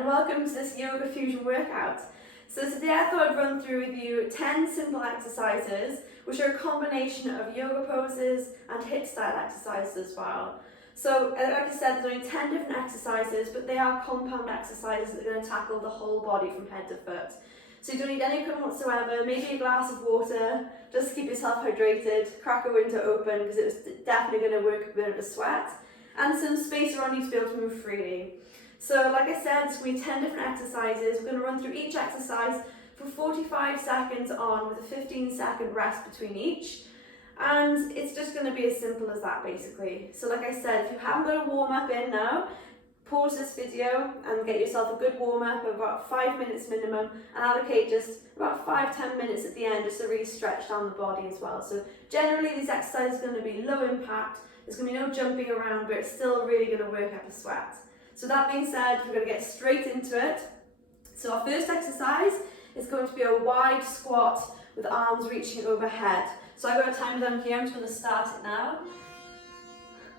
and welcome to this yoga fusion workout. So today I thought I'd run through with you 10 simple exercises which are a combination of yoga poses and HIIT style exercises as well. So like I said, there's only 10 different exercises, but they are compound exercises that are going to tackle the whole body from head to foot. So you don't need any equipment whatsoever, maybe a glass of water, just to keep yourself hydrated, crack a window open because it's definitely going to work a bit of a sweat, and some space around you to be able to move freely. So like I said, there's going to be 10 different exercises. We're going to run through each exercise for 45 seconds on with a 15-second rest between each. And it's just going to be as simple as that basically. So like I said, if you haven't got a warm-up in now, pause this video and get yourself a good warm-up of about 5 minutes minimum, and allocate just about 5-10 minutes at the end just to really stretch down the body as well. So generally these exercises are going to be low impact, there's going to be no jumping around, but it's still really going to work up a sweat. So that being said, we're going to get straight into it. So our first exercise is going to be a wide squat with arms reaching overhead. So I've got a timer down here, I'm just going to start it now.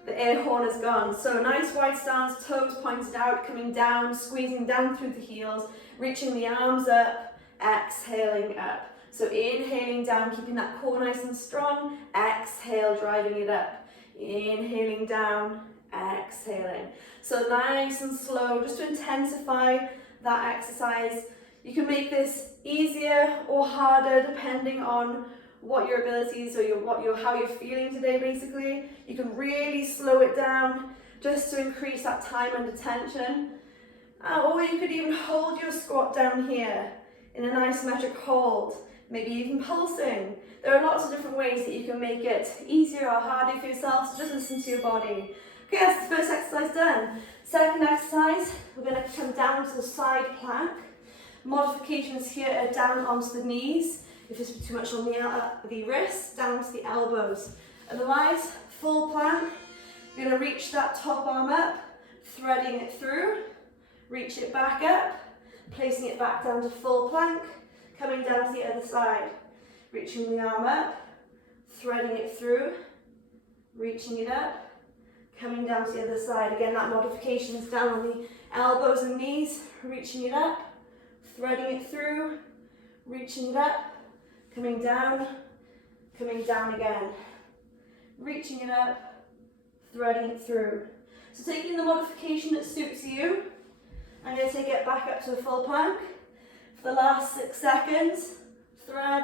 The air horn is gone. So nice wide stance, toes pointed out, coming down, squeezing down through the heels, reaching the arms up, exhaling up. So inhaling down, keeping that core nice and strong, exhale, driving it up. Inhaling down, exhaling. So nice and slow, just to intensify that exercise. You can make this easier or harder depending on what your abilities or how you're feeling today basically. You can really slow it down just to increase that time under tension. Or you could even hold your squat down here in a nice metric hold, maybe even pulsing. There are lots of different ways that you can make it easier or harder for yourself, so just listen to your body. Okay, that's the first exercise done. Second exercise, we're going to come down to the side plank. Modifications here are down onto the knees. If it's too much on the wrists, down to the elbows. Otherwise, full plank. You're going to reach that top arm up, threading it through, reach it back up, placing it back down to full plank, coming down to the other side. Reaching the arm up, threading it through, reaching it up, coming down to the other side. Again, that modification is down on the elbows and knees, reaching it up, threading it through, reaching it up, coming down again, reaching it up, threading it through. So taking the modification that suits you, I'm going to take it back up to a full plank. For the last 6 seconds, thread,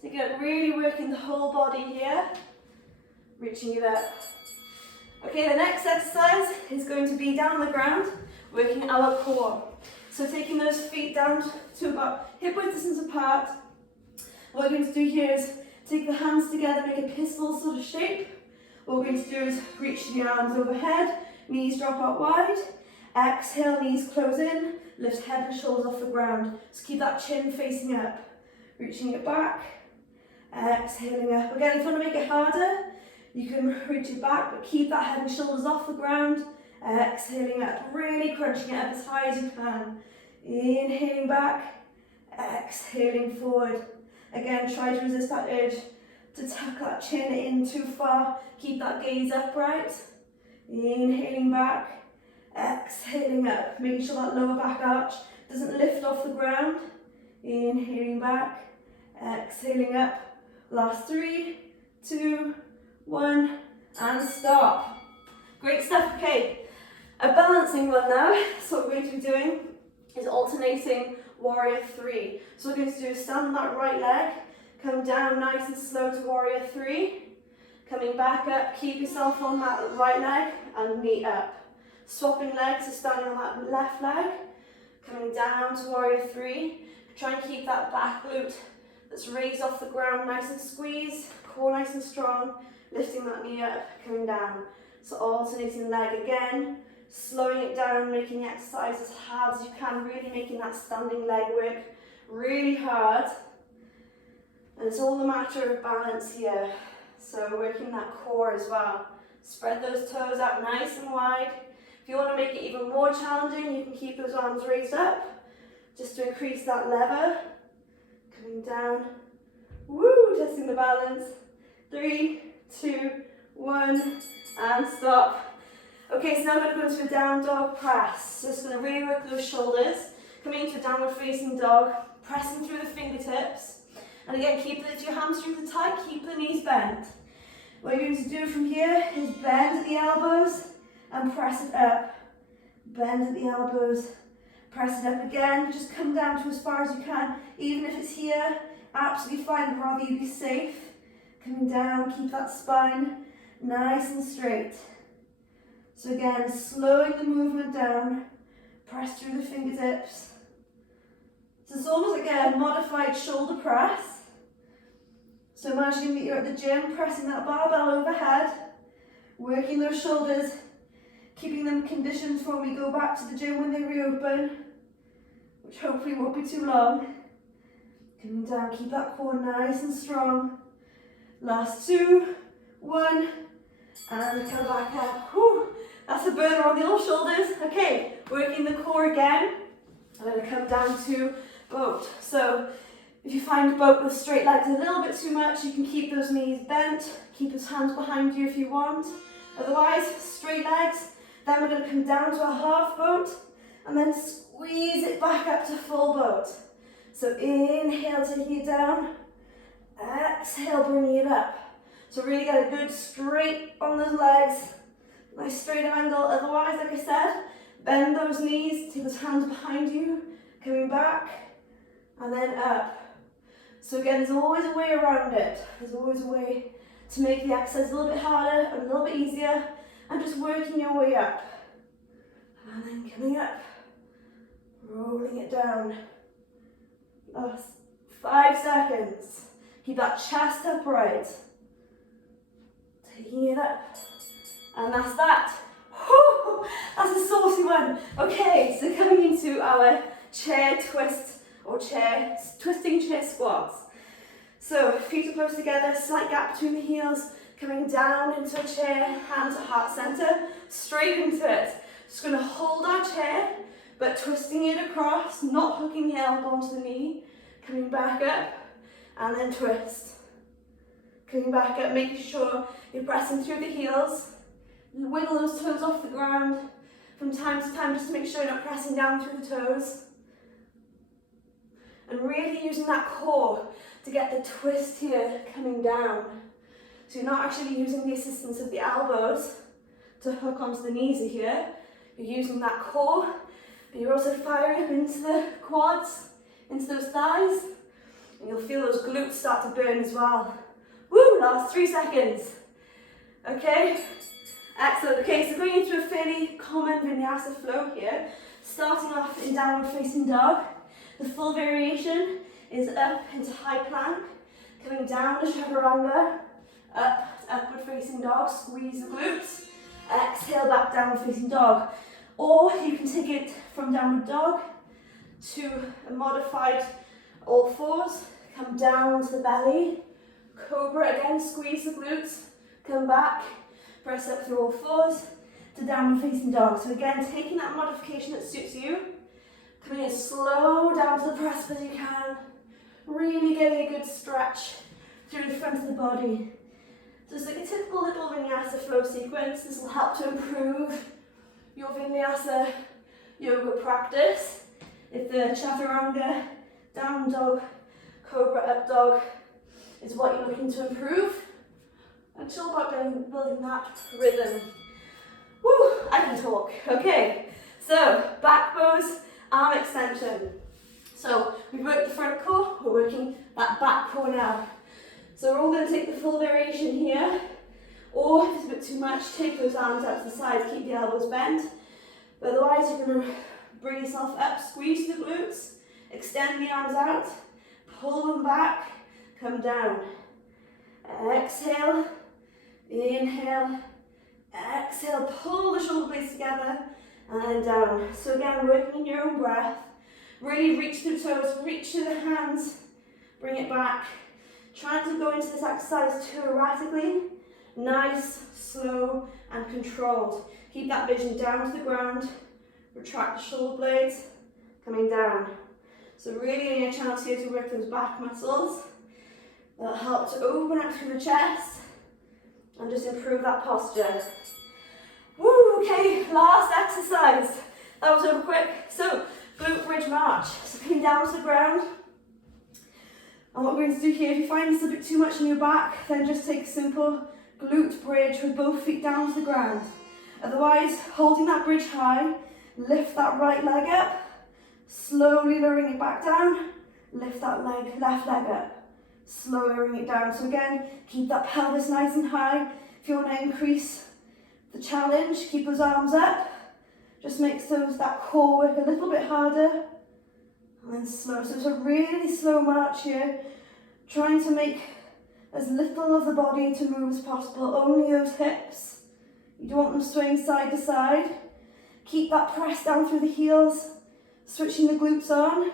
take it up, really working the whole body here, reaching it up. Okay, the next exercise is going to be down on the ground, working our core. So taking those feet down to about hip-width distance apart. What we're going to do here is take the hands together, make a pistol sort of shape. What we're going to do is reach the arms overhead, knees drop out wide. Exhale, knees close in, lift head and shoulders off the ground. So keep that chin facing up, reaching it back, exhaling up. Again, if you want to make it harder, you can reach it back, but keep that head and shoulders off the ground. Exhaling up, really crunching it up as high as you can. Inhaling back, exhaling forward. Again, try to resist that urge to tuck that chin in too far. Keep that gaze upright. Inhaling back, exhaling up. Making sure that lower back arch doesn't lift off the ground. Inhaling back, exhaling up. Last 3, 2, 1, and stop. Great stuff. Okay, a balancing one now. So what we're going to be doing is alternating warrior 3. So what we're going to do is stand on that right leg, come down nice and slow to warrior 3, coming back up, keep yourself on that right leg and knee up. Swapping legs, so standing on that left leg, coming down to warrior 3. Try and keep that back glute that's raised off the ground nice and squeezed, core nice and strong, lifting that knee up, coming down. So alternating leg again, slowing it down, making the exercise as hard as you can, really making that standing leg work really hard. And it's all a matter of balance here. So working that core as well. Spread those toes out nice and wide. If you want to make it even more challenging, you can keep those arms raised up, just to increase that lever. Coming down, woo, testing the balance. 3, 2, 1, and stop. Okay, so now I'm going to go into a down dog press. So just going to really work those shoulders. Coming into a downward facing dog, pressing through the fingertips. And again, if your hamstrings are tight, keep the knees bent. What you're going to do from here is bend at the elbows and press it up. Bend at the elbows, press it up again. Just come down to as far as you can. Even if it's here, absolutely fine. I'd rather you be safe. Coming down, keep that spine nice and straight. So again, slowing the movement down, press through the fingertips. So it's almost like a modified shoulder press. So imagine that you're at the gym, pressing that barbell overhead, working those shoulders, keeping them conditioned for when we go back to the gym when they reopen, which hopefully won't be too long. Coming down, keep that core nice and strong. Last 2, 1, and come back up. Whew. That's a burner on the old shoulders. Okay, working the core again. I'm going to come down to boat. So if you find boat with straight legs a little bit too much, you can keep those knees bent, keep those hands behind you if you want. Otherwise, straight legs. Then we're going to come down to a half boat and then squeeze it back up to full boat. So inhale, taking it down. Exhale, bringing it up. So really get a good straight on those legs. Nice straight angle. Otherwise, like I said, bend those knees, take those hands behind you, coming back, and then up. So again, there's always a way around it. There's always a way to make the exercise a little bit harder, a little bit easier, and just working your way up. And then coming up, rolling it down. Last 5 seconds. Keep that chest upright. Taking it up. And that's that. Whew, that's a saucy one. Okay, so coming into our chair twist or twisting chair squats. So feet are close together, slight gap between the heels, coming down into a chair, hands at heart center, straight into it. Just going to hold our chair, but twisting it across, not hooking the elbow onto the knee, coming back up, and then twist. Coming back up, making sure you're pressing through the heels. Wiggle those toes off the ground from time to time just to make sure you're not pressing down through the toes. And really using that core to get the twist here coming down. So you're not actually using the assistance of the elbows to hook onto the knees here. You're using that core, but you're also firing up into the quads, into those thighs, and you'll feel those glutes start to burn as well. Woo, last 3 seconds. Okay, excellent. Okay, so going into a fairly common vinyasa flow here, starting off in downward facing dog. The full variation is up into high plank, coming down to Chaturanga, up to upward facing dog, squeeze the glutes, exhale back downward facing dog. Or you can take it from downward dog to a modified all fours, come down to the belly, Cobra again, squeeze the glutes, come back, press up through all fours to downward facing dog. So again, taking that modification that suits you, coming in slow down to the precipice as you can, really getting a good stretch through the front of the body. So it's like a typical little vinyasa flow sequence. This will help to improve your vinyasa yoga practice. If the Chaturanga, down dog, Cobra up dog is what you're looking to improve, and it's all about building that rhythm. Woo, I can talk. Okay, so back pose, arm extension. So we've worked the front core, we're working that back core now. So we're all going to take the full variation here, or if it's a bit too much, take those arms out to the sides, keep the elbows bent. But otherwise you're going to bring yourself up, squeeze the glutes, extend the arms out, pull them back, come down. Exhale, inhale, exhale, pull the shoulder blades together, and then down. So again, working in your own breath. Really reach the toes, reach to the hands, bring it back. Trying to go into this exercise too erratically. Nice, slow, and controlled. Keep that vision down to the ground. Retract the shoulder blades, coming down. So really getting a chance here to work those back muscles. That'll help to open up through the chest and just improve that posture. Woo, Okay, last exercise. That was over quick. So, glute bridge march. So coming down to the ground. And what we're going to do here, if you find this a bit too much in your back, then just take a simple glute bridge with both feet down to the ground. Otherwise, holding that bridge high, lift that right leg up, slowly lowering it back down, lift that left leg up, slowly lowering it down. So again, keep that pelvis nice and high. If you want to increase the challenge, keep those arms up. Just makes that core work a little bit harder. And then slow. So it's a really slow march here. Trying to make as little of the body to move as possible. Only those hips. You don't want them swaying side to side. Keep that press down through the heels. Switching the glutes on.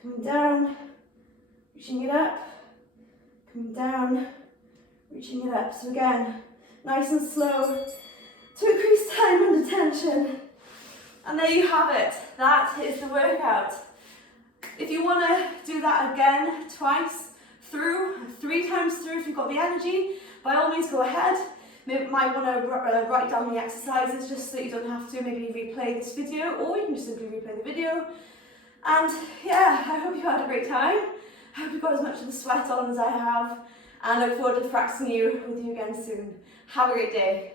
Coming down. Reaching it up. Coming down. Reaching it up. So again, nice and slow to increase time under tension. And there you have it. That is the workout. If you want to do that again, twice through, 3 times through if you've got the energy, by all means go ahead. Maybe might want to write down the exercises just so that you don't have to maybe replay this video, or you can just simply replay the video. And yeah, I hope you had a great time. I hope you got as much of the sweat on as I have, and I look forward to practicing with you again soon. Have a great day.